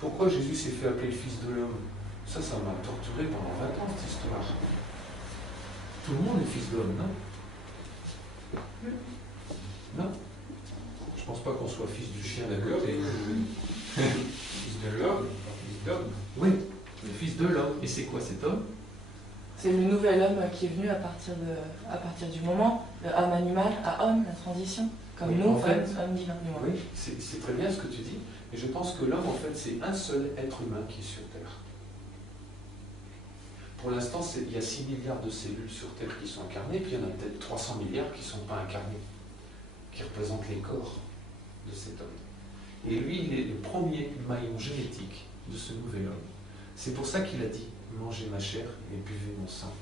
Pourquoi Jésus s'est fait appeler le Fils de l'homme? Ça m'a torturé pendant 20 ans, cette histoire. Tout le monde est fils d'homme, non? Non? Je pense pas qu'on soit fils du chien d'accord. Fils de l'homme, fils d'homme. Oui, le fils de l'homme. Et c'est quoi cet homme? C'est le nouvel homme qui est venu à partir du moment, de homme animal à homme, la transition. Comme oui, nous, en fait, homme divin. Oui, c'est très bien ce que tu dis. Et je pense que l'homme, en fait, c'est un seul être humain qui est sur Terre. Pour l'instant, il y a 6 milliards de cellules sur Terre qui sont incarnées, puis il y en a peut-être 300 milliards qui ne sont pas incarnées, qui représentent les corps de cet homme. Et lui, il est le premier maillon génétique de ce nouvel homme. C'est pour ça qu'il a dit « Mangez ma chair et buvez mon sang ».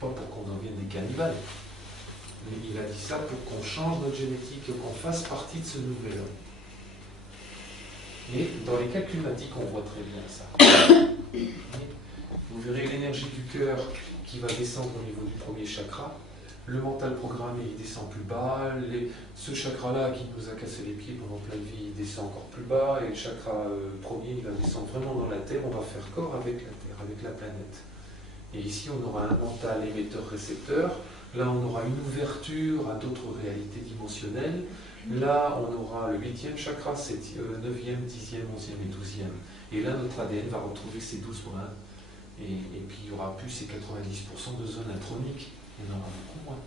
Pas pour qu'on devienne des cannibales, mais il a dit ça pour qu'on change notre génétique et qu'on fasse partie de ce nouvel homme. Et dans les calculs mathématiques, on voit très bien ça. Vous verrez l'énergie du cœur qui va descendre au niveau du premier chakra. Le mental programmé, il descend plus bas. Ce chakra-là qui nous a cassé les pieds pendant plein de vie, il descend encore plus bas. Et le chakra premier, il va descendre vraiment dans la Terre. On va faire corps avec la Terre, avec la planète. Et ici, on aura un mental émetteur-récepteur. Là, on aura une ouverture à d'autres réalités dimensionnelles. Là, on aura le 8e chakra, 9e, 10e, 11e et 12e. Et là, notre ADN va retrouver ses 12 brins. Et puis, il n'y aura plus ces 90% de zones introniques. Il y en aura beaucoup moins.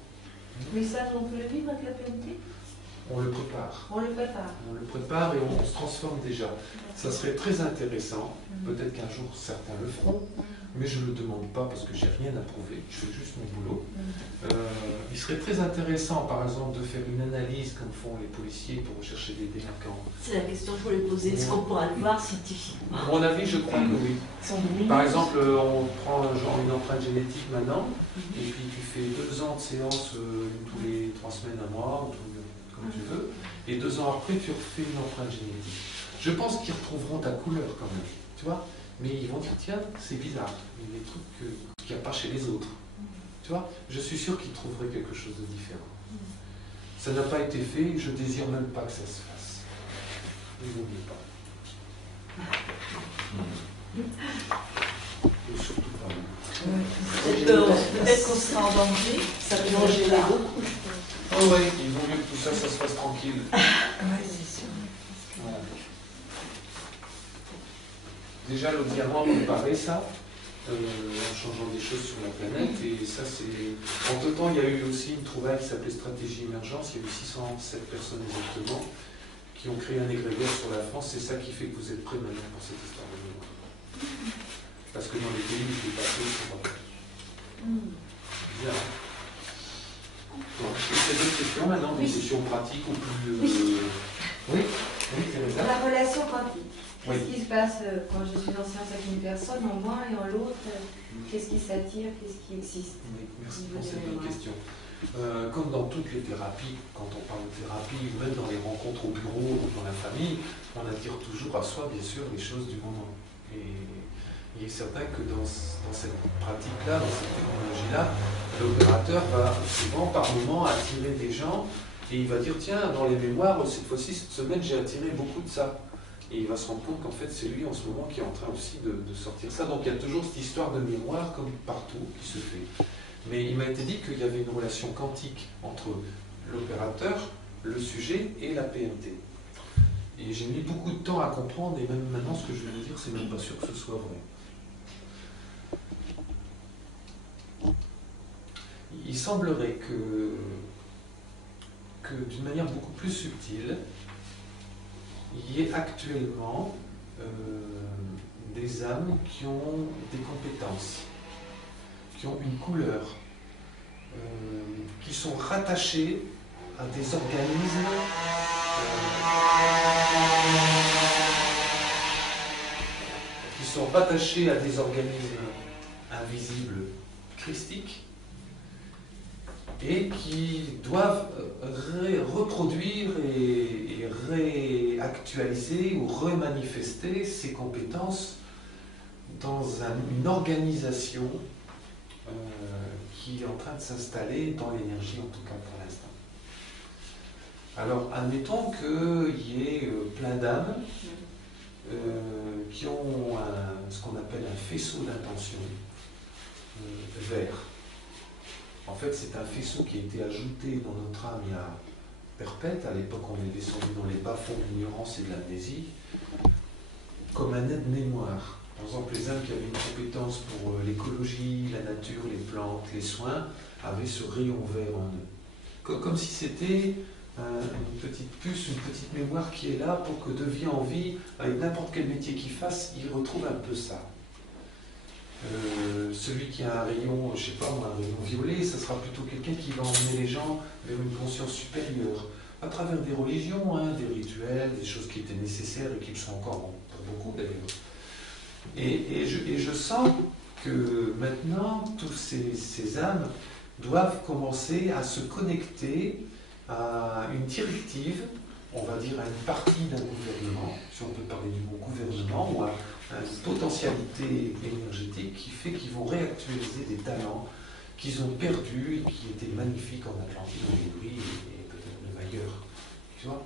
Mais ça, on peut le vivre avec la PNT? On le prépare. On le prépare. On le prépare et on se transforme déjà. Ça serait très intéressant. Peut-être qu'un jour, certains le feront. Mais je ne le demande pas parce que j'ai rien à prouver, je fais juste mon boulot. Il serait très intéressant, par exemple, de faire une analyse comme font les policiers pour rechercher des délinquants. C'est la question que je voulais poser, est-ce qu'on pourra le voir scientifiquement? À mon avis, je crois que oui. Par exemple, on prend genre une empreinte génétique maintenant, et puis tu fais 2 ans de séance tous les 3 semaines, un mois, ou comme tu veux, et 2 ans après, tu refais une empreinte génétique. Je pense qu'ils retrouveront ta couleur quand même, tu vois. Mais ils vont dire, tiens, c'est bizarre, il y a des trucs qu'il n'y a pas chez les autres. Tu vois, je suis sûr qu'ils trouveraient quelque chose de différent. Ça n'a pas été fait, je ne désire même pas que ça se fasse. Ne l'oubliez pas. Et surtout pas moi. Peut-être qu'on sera en danger, ça peut manger là. Oh oui, il vaut mieux que tout ça, ça se fasse tranquille. Oui, c'est sûr. Voilà. Déjà, le diamant préparait ça, en changeant des choses sur la planète, et ça c'est... Entre-temps, il y a eu aussi une trouvaille qui s'appelait Stratégie Émergence, il y a eu 607 personnes exactement, qui ont créé un égrégore sur la France, c'est ça qui fait que vous êtes prêts maintenant pour cette histoire de mémoire. Parce que dans les pays où c'est passé, c'est pas bien. Donc, c'est d'autres questions maintenant, des questions pratiques ou plus... Oui, Teresa. La relation quantique. Oui. Qu'est-ce qui se passe quand je suis en séance avec une personne, en moi et en l'autre? Qu'est-ce qui s'attire? Qu'est-ce qui existe? Oui, merci pour cette bonne question. Comme dans toutes les thérapies, quand on parle de thérapie, ou même dans les rencontres au bureau ou dans la famille, on attire toujours à soi, bien sûr, les choses du moment. Et il est certain que dans cette pratique-là, dans cette technologie-là, l'opérateur va souvent, par moment, attirer des gens et il va dire, tiens, dans les mémoires, cette fois-ci, cette semaine, j'ai attiré beaucoup de ça. Et il va se rendre compte qu'en fait, c'est lui en ce moment qui est en train aussi de sortir ça. Donc il y a toujours cette histoire de mémoire, comme partout, qui se fait. Mais il m'a été dit qu'il y avait une relation quantique entre l'opérateur, le sujet et la PNT. Et j'ai mis beaucoup de temps à comprendre, et même maintenant, ce que je vais vous dire, c'est même pas sûr que ce soit vrai. Il semblerait que d'une manière beaucoup plus subtile, il y ait actuellement des âmes qui ont des compétences, qui ont une couleur, qui sont rattachées à des organismes invisibles, christiques, et qui doivent reproduire et réactualiser ou remanifester ces compétences dans une organisation qui est en train de s'installer dans l'énergie, en tout cas pour l'instant. Alors, admettons qu'il y ait plein d'âmes qui ont ce qu'on appelle un faisceau d'intention vert. En fait, c'est un faisceau qui a été ajouté dans notre âme il y a perpète. À l'époque, on est descendu dans les bas-fonds de l'ignorance et de l'amnésie, comme un aide-mémoire. Par exemple, les âmes qui avaient une compétence pour l'écologie, la nature, les plantes, les soins, avaient ce rayon vert en eux. Comme si c'était une petite puce, une petite mémoire qui est là pour que de vie en vie, avec n'importe quel métier qu'il fasse, il retrouve un peu ça. Celui qui a un rayon, je sais pas moi, un rayon violet, ça sera plutôt quelqu'un qui va emmener les gens vers une conscience supérieure, à travers des religions, des rituels, des choses qui étaient nécessaires et qui le sont encore pour beaucoup d'ailleurs. Et je sens que maintenant, tous ces âmes doivent commencer à se connecter à une directive, on va dire à une partie d'un gouvernement, si on peut parler du mot gouvernement, ou à une potentialité énergétique qui fait qu'ils vont réactualiser des talents qu'ils ont perdus et qui étaient magnifiques en Atlantide, en Lémurie et peut-être même ailleurs. Tu vois ?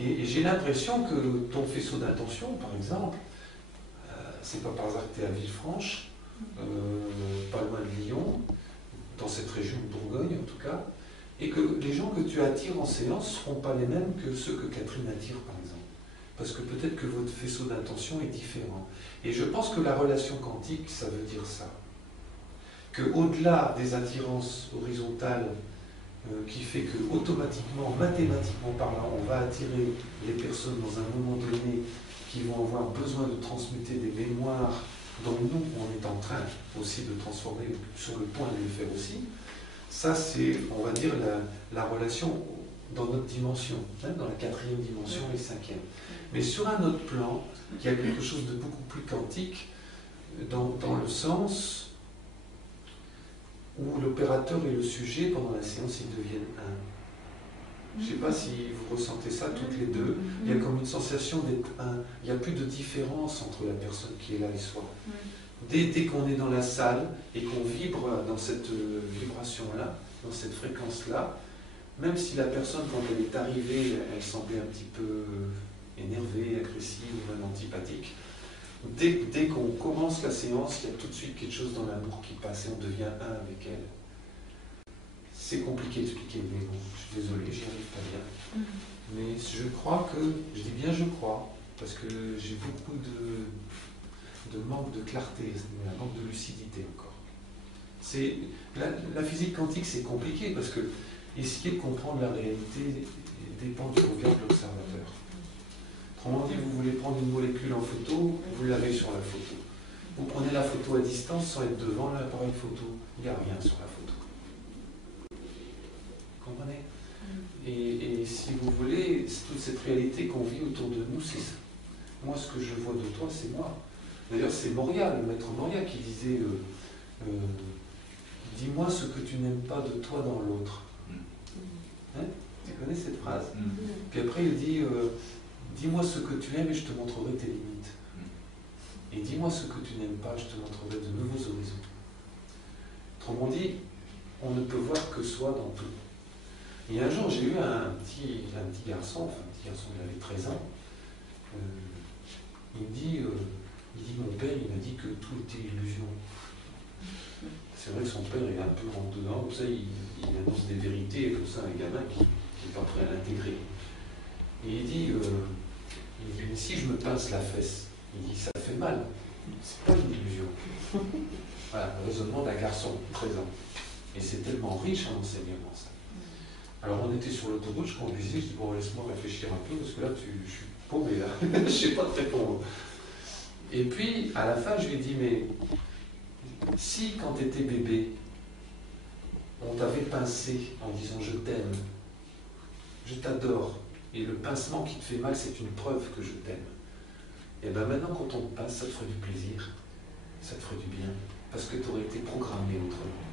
Et j'ai l'impression que ton faisceau d'intention, par exemple, c'est pas par hasard que tu es à Villefranche, pas loin de Lyon, dans cette région de Bourgogne en tout cas, et que les gens que tu attires en séance ne seront pas les mêmes que ceux que Catherine attire, par exemple. Parce que peut-être que votre faisceau d'intention est différent. Et je pense que la relation quantique, ça veut dire ça. Qu'au-delà des attirances horizontales, qui fait que automatiquement, mathématiquement parlant, on va attirer les personnes dans un moment donné qui vont avoir besoin de transmuter des mémoires dont nous, on est en train aussi de transformer, sur le point de le faire aussi. Ça, c'est, on va dire, la relation dans notre dimension, hein, dans la 4e dimension et 5e. Mais sur un autre plan, il y a quelque chose de beaucoup plus quantique, dans le sens où l'opérateur et le sujet, pendant la séance, ils deviennent un. Je ne sais pas si vous ressentez ça toutes les deux. Il y a comme une sensation d'être un. Il n'y a plus de différence entre la personne qui est là et soi. Dès qu'on est dans la salle et qu'on vibre dans cette vibration-là, dans cette fréquence-là, même si la personne, quand elle est arrivée, elle semblait un petit peu énervée, agressive ou même antipathique, dès qu'on commence la séance, il y a tout de suite quelque chose dans l'amour qui passe et on devient un avec elle. C'est compliqué d'expliquer, mais bon, je suis désolé, j'y arrive pas bien. Mais je crois que, je dis bien je crois, parce que j'ai beaucoup de manque de clarté, un manque de lucidité encore. La physique quantique, c'est compliqué, parce que essayer de comprendre la réalité dépend du regard de l'observateur. Autrement dit, vous voulez prendre une molécule en photo, vous l'avez sur la photo. Vous prenez la photo à distance sans être devant l'appareil photo, il n'y a rien sur la photo. Vous comprenez ? Et si vous voulez, toute cette réalité qu'on vit autour de nous, c'est ça. Moi, ce que je vois de toi, c'est moi. D'ailleurs, c'est Moria, le maître Moria, qui disait dis-moi ce que tu n'aimes pas de toi dans l'autre. Hein ? Tu connais cette phrase ? Puis après, il dit dis-moi ce que tu aimes et je te montrerai tes limites. Et dis-moi ce que tu n'aimes pas, je te montrerai de nouveaux horizons. Autrement dit, on ne peut voir que soi dans tout. Et un jour, j'ai eu un petit garçon, il avait 13 ans, il me dit, mon père, il m'a dit que tout était illusion. C'est vrai que son père est un peu rentre dedans, comme ça, il annonce des vérités, comme ça, un gamin qui n'est pas prêt à l'intégrer. Et il dit, mais si je me pince la fesse, il dit, ça fait mal. C'est pas une illusion. Voilà, le raisonnement d'un garçon, 13 ans. Et c'est tellement riche en enseignement, ça. Alors on était sur l'autoroute, je conduisais, je dis, bon, laisse-moi réfléchir un peu, parce que là, je suis paumé, là. Je ne sais pas te répondre. Et puis, à la fin, je lui ai dit, mais si, quand tu étais bébé, on t'avait pincé en disant je t'aime, je t'adore, et le pincement qui te fait mal, c'est une preuve que je t'aime. Et bien maintenant, quand on te pince, ça te ferait du plaisir, ça te ferait du bien, parce que tu aurais été programmé autrement.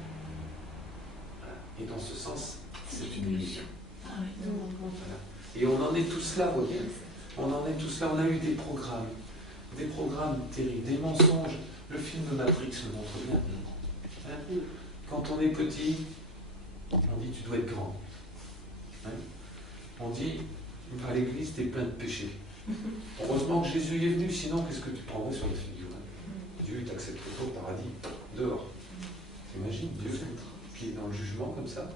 Voilà. Et dans ce sens, c'est une illusion. Voilà. Et on en est tous là, vous voyez. On en est tous là, on a eu des programmes terribles, des mensonges. Le film de Matrix le montre bien. Hein? Quand on est petit, on dit tu dois être grand. Hein? On dit à l'église, tu es plein de péchés. Heureusement que Jésus est venu, sinon qu'est-ce que tu prendrais sur la figure, hein? Dieu, il t'accepte pas au paradis, dehors. T'imagines Dieu qui est dans le jugement comme ça?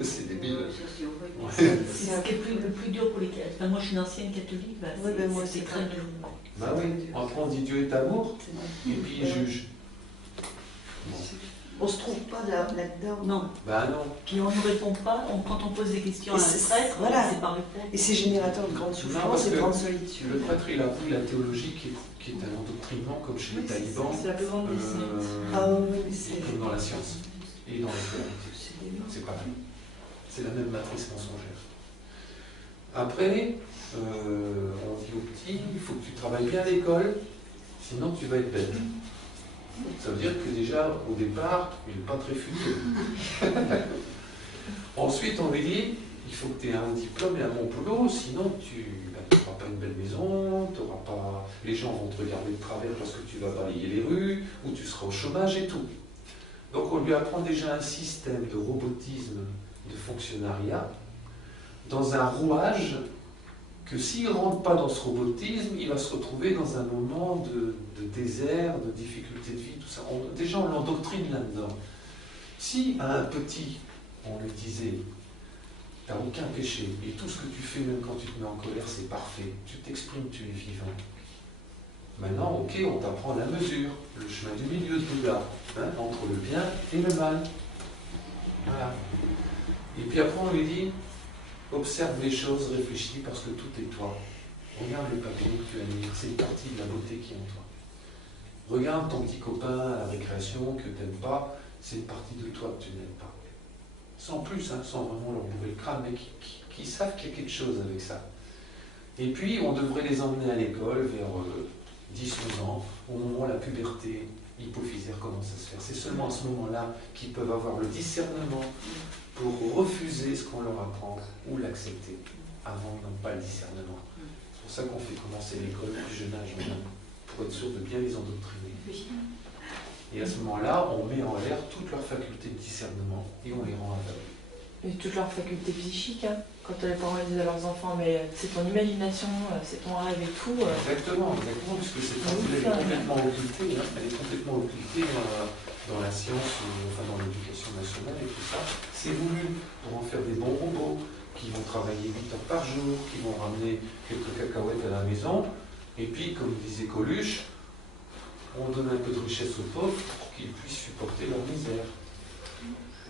C'est débile. C'est ce qui est le plus dur pour les catholiques. Enfin, moi, je suis une ancienne catholique, bah, moi, c'est très dur. Bah oui, après on dit Dieu est amour, et puis il juge. Bon. On se trouve pas là-dedans. Non. Bah non. Puis on ne répond pas, quand on pose des questions à un prêtre, voilà. c'est pas répondre. Et c'est générateur de grande souffrance et de grande solitude. Le prêtre, il a appris la théologie qui est un endoctrinement comme chez les talibans, C'est la plus grande des sciences. Ah oui, mais c'est... comme dans la science et dans la théologie. C'est pareil. C'est la même matrice mensongère. Après, on dit aux petits, il faut que tu travailles bien à l'école, sinon tu vas être bête. Ça veut dire que déjà, au départ, il n'est pas très futé. Ensuite, on lui dit, il faut que tu aies un diplôme et un bon boulot, sinon tu n'auras pas une belle maison, les gens vont te regarder de travers parce que tu vas balayer les rues, ou tu seras au chômage et tout. Donc on lui apprend déjà un système de robotisme, de fonctionnariat, dans un rouage que s'il ne rentre pas dans ce robotisme, il va se retrouver dans un moment de désert, de difficulté de vie, tout ça. Déjà, on l'endoctrine là-dedans. Si à un petit, on lui disait, tu n'as aucun péché, et tout ce que tu fais, même quand tu te mets en colère, c'est parfait, tu t'exprimes, tu es vivant. Maintenant, ok, on t'apprend la mesure, le chemin du milieu de Bouddha, hein, entre le bien et le mal. Voilà. Et puis après, on lui dit, observe les choses, réfléchis, parce que tout est toi. Regarde les papillons que tu admires, c'est une partie de la beauté qui est en toi. Regarde ton petit copain à la récréation que tu n'aimes pas, c'est une partie de toi que tu n'aimes pas. Sans plus, hein, sans vraiment leur bourrer le crâne, mais qui savent qu'il y a quelque chose avec ça. Et puis, on devrait les emmener à l'école vers 10-11 ans, au moment où la puberté hypophysaire commence à se faire. C'est seulement à ce moment-là qu'ils peuvent avoir le discernement pour refuser ce qu'on leur apprend ou l'accepter. Avant, ils n'ont pas le discernement. C'est pour ça qu'on fait commencer l'école au plus jeune âge maintenant, pour être sûr de bien les endoctriner. Et à ce moment-là, on met en l'air toutes leurs facultés de discernement et on les rend aveugles. Et toutes leurs facultés psychiques, hein. Quand les parents disent à leurs enfants, mais c'est ton imagination, c'est ton rêve et tout. Exactement, puisque cette partie-là est complètement occultée, hein. Elle est complètement occultée dans la science, enfin dans l'éducation nationale et tout ça. C'est voulu pour en faire des bons robots qui vont travailler 8 heures par jour, qui vont ramener quelques cacahuètes à la maison, et puis, comme disait Coluche, on donne un peu de richesse aux pauvres pour qu'ils puissent supporter leur misère.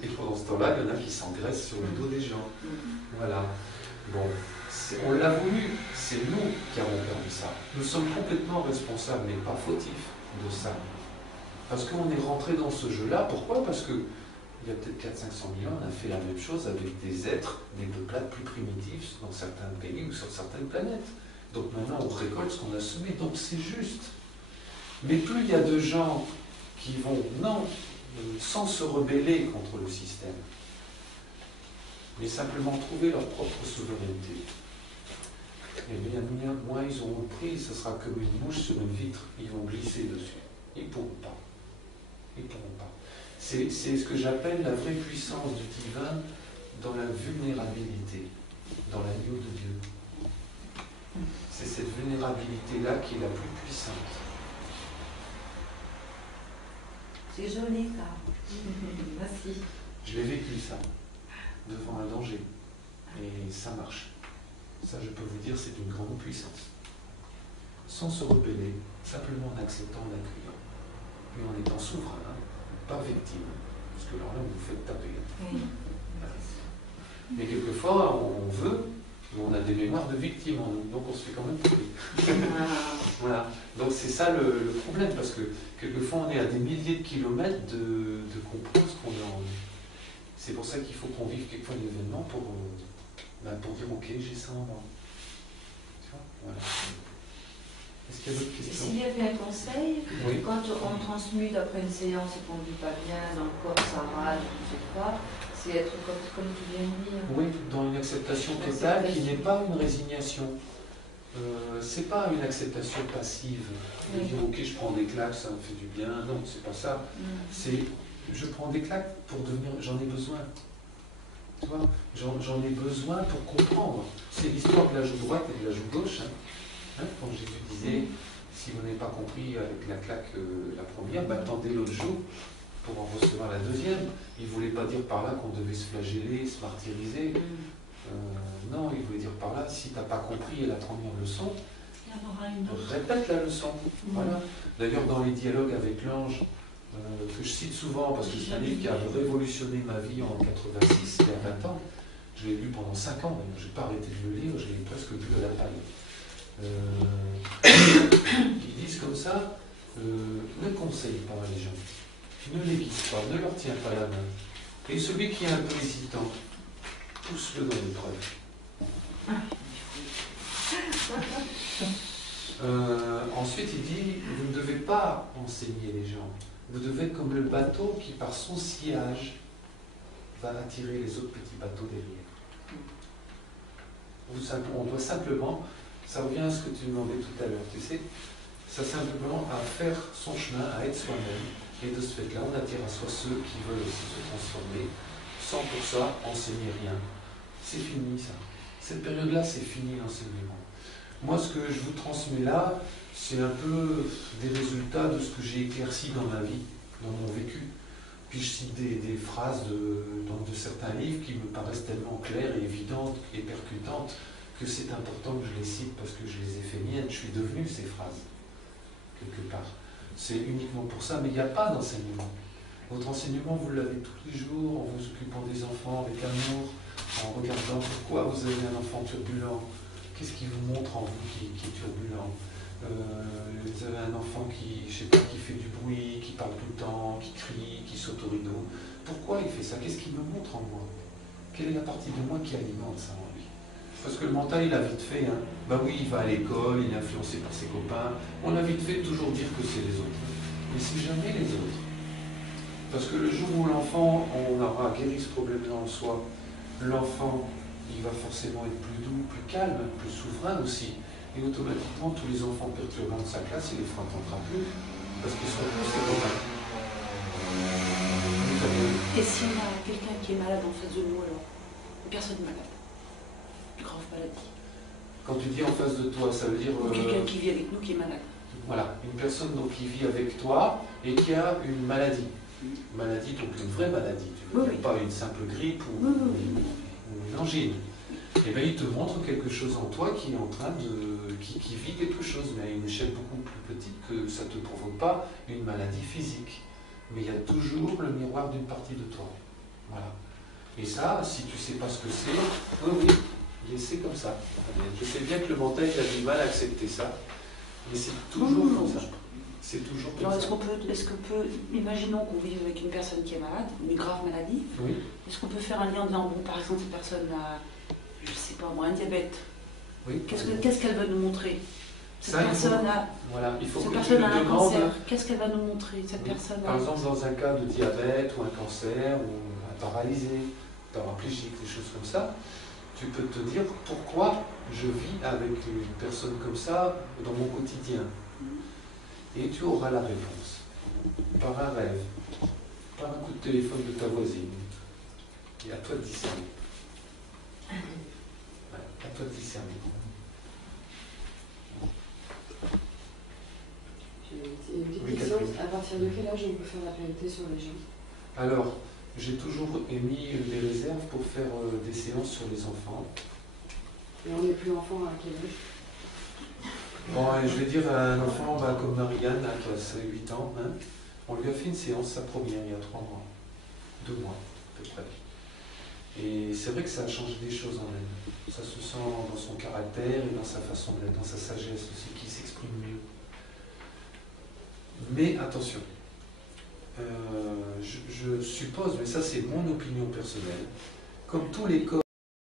Et pendant ce temps-là, il y en a qui s'engraissent sur le dos des gens. Voilà. Bon, on l'a voulu, c'est nous qui avons perdu ça. Nous sommes complètement responsables, mais pas fautifs de ça. Parce qu'on est rentré dans ce jeu-là. Pourquoi? Parce que il y a peut-être 400-500 000 ans, on a fait la même chose avec des êtres, des peuplades plus primitifs dans certains pays ou sur certaines planètes. Donc maintenant, on récolte ce qu'on a semé, donc c'est juste. Mais plus il y a de gens qui vont, non, sans se rebeller contre le système, mais simplement trouver leur propre souveraineté, et bien moins ils auront pris, ce sera comme une mouche sur une vitre, ils vont glisser dessus. Ils ne pourront pas. Ils ne pourront pas. C'est ce que j'appelle la vraie puissance du divin dans la vulnérabilité, dans l'agneau de Dieu. C'est cette vulnérabilité-là qui est la plus puissante. C'est joli ça. Merci. Je l'ai vécu ça, devant un danger. Et ça marche. Ça, je peux vous dire, c'est une grande puissance. Sans se rebeller, simplement en acceptant, en accueillant. Et en étant souverain, hein, pas victime. Parce que alors là, vous faites taper. Oui. Mais quelquefois, on veut, mais on a des mémoires de victimes en nous, donc on se fait quand même taper. Voilà. Donc c'est ça le problème, parce que quelquefois on est à des milliers de kilomètres de comprendre ce qu'on a en nous. C'est pour ça qu'il faut qu'on vive quelquefois un événement pour dire ok, j'ai ça en moi. Tu vois, voilà. Est-ce qu'il y a d'autres questions? S'il y avait un conseil, Oui. quand on transmute après une séance et qu'on ne vit pas bien, dans le corps, ça rage, je ne sais pas, c'est être comme tu viens de dire. Oui, dans une acceptation totale qui n'est pas une résignation. C'est pas une acceptation passive. De dire ok, je prends des claques, ça me fait du bien. Non, c'est pas ça. C'est je prends des claques pour devenir. J'en ai besoin. Tu vois, j'en ai besoin pour comprendre. C'est l'histoire de la joue droite et de la joue gauche. Hein. Quand Jésus disait, si vous n'avez pas compris avec la claque la première, attendez l'autre jour pour en recevoir la deuxième. Il ne voulait pas dire par là qu'on devait se flageller, se martyriser. Non, il voulait dire par là, si tu n'as pas compris la première leçon, répète la leçon. Voilà. D'ailleurs, dans les dialogues avec l'ange, que je cite souvent, parce que c'est un livre qui a révolutionné ma vie en 86, il y a 20 ans, je l'ai lu pendant 5 ans, je n'ai pas arrêté de le lire, je l'ai presque lu à la paille. Ils disent comme ça, ne conseille pas les gens, ne les guide pas, ne leur tiens pas la main. Et celui qui est un peu hésitant, pousse-le dans l'épreuve. Ensuite, il dit, vous ne devez pas enseigner les gens. Vous devez être comme le bateau qui, par son sillage, va attirer les autres petits bateaux derrière. On doit simplement, ça revient à ce que tu demandais tout à l'heure, tu sais, ça simplement à faire son chemin, à être soi-même, et de ce fait-là, on attire à soi ceux qui veulent aussi se transformer, sans pour ça enseigner rien. C'est fini ça. Cette période-là, c'est fini l'enseignement. Moi, ce que je vous transmets là, c'est un peu des résultats de ce que j'ai éclairci dans ma vie, dans mon vécu. Puis je cite des phrases de certains livres qui me paraissent tellement claires et évidentes et percutantes que c'est important que je les cite parce que je les ai fait miennes. Je suis devenu ces phrases, quelque part. C'est uniquement pour ça, mais il n'y a pas d'enseignement. Votre enseignement, vous l'avez tous les jours, en vous occupant des enfants avec amour, en regardant pourquoi vous avez un enfant turbulent, qu'est-ce qui vous montre en vous qui est turbulent. Vous avez un enfant qui, je sais pas, qui fait du bruit, qui parle tout le temps, qui crie, qui saute au rideau. Pourquoi il fait ça? Qu'est-ce qu'il me montre en moi? Quelle est la partie de moi qui alimente ça en lui? Parce que le mental, il a vite fait. Ben oui, il va à l'école, il est influencé par ses copains. On a vite fait de toujours dire que c'est les autres. Mais c'est jamais les autres. Parce que le jour où l'enfant, on aura guéri ce problème-là en soi, l'enfant, il va forcément être plus doux, plus calme, plus souverain aussi. Et automatiquement, tous les enfants perturbants de sa classe, il ne les fréquentera plus, parce qu'ils seront tous ses copains. Et si on a quelqu'un qui est malade en face de nous, alors? Une personne malade, une grave maladie. Quand tu dis en face de toi, ça veut dire... Ou quelqu'un qui vit avec nous qui est malade. Voilà, une personne donc, qui vit avec toi et qui a une maladie. Une maladie, donc une vraie maladie. Tu veux dire, pas une simple grippe ou une angine. Et bien il te montre quelque chose en toi qui est en train de... qui vit quelque chose, mais à une échelle beaucoup plus petite que ça ne te provoque pas une maladie physique. Mais il y a toujours le miroir d'une partie de toi. Voilà. Et ça, si tu ne sais pas ce que c'est, oui, c'est comme ça. Je sais bien que le mental a du mal à accepter ça, mais c'est toujours comme ça. C'est toujours comme ça. Est-ce qu'on peut, imaginons qu'on vive avec une personne qui est malade, une grave maladie, oui. Est-ce qu'on peut faire un lien en disant, bon, par exemple, cette personne a, je ne sais pas moi, un diabète, Oui. Qu'est-ce qu'elle va nous montrer? Cette personne a un cancer, qu'est-ce qu'elle va nous montrer, cette personne? Par exemple, dans un cas de diabète ou un cancer ou un paralysé, paraplégique, des choses comme ça, tu peux te dire pourquoi je vis avec une personne comme ça dans mon quotidien. Et tu auras la réponse. Par un rêve, par un coup de téléphone de ta voisine. Et à toi de discerner. Ouais, à toi de discerner. J'ai une petite question. À partir de quel âge on peut faire la vérité sur les gens? Alors, j'ai toujours émis des réserves pour faire des séances sur les enfants. Et on n'est plus enfant à quel âge? Bon, je vais dire à un enfant comme Marianne, qui a 8 ans, on lui a fait une séance, sa première, il y a 3 mois. 2 mois, à peu près. Et c'est vrai que ça a changé des choses en elle. Ça se sent dans son caractère et dans sa façon d'être, dans sa sagesse aussi, qui s'exprime mieux. Mais attention, je suppose, mais ça c'est mon opinion personnelle, comme tous les corps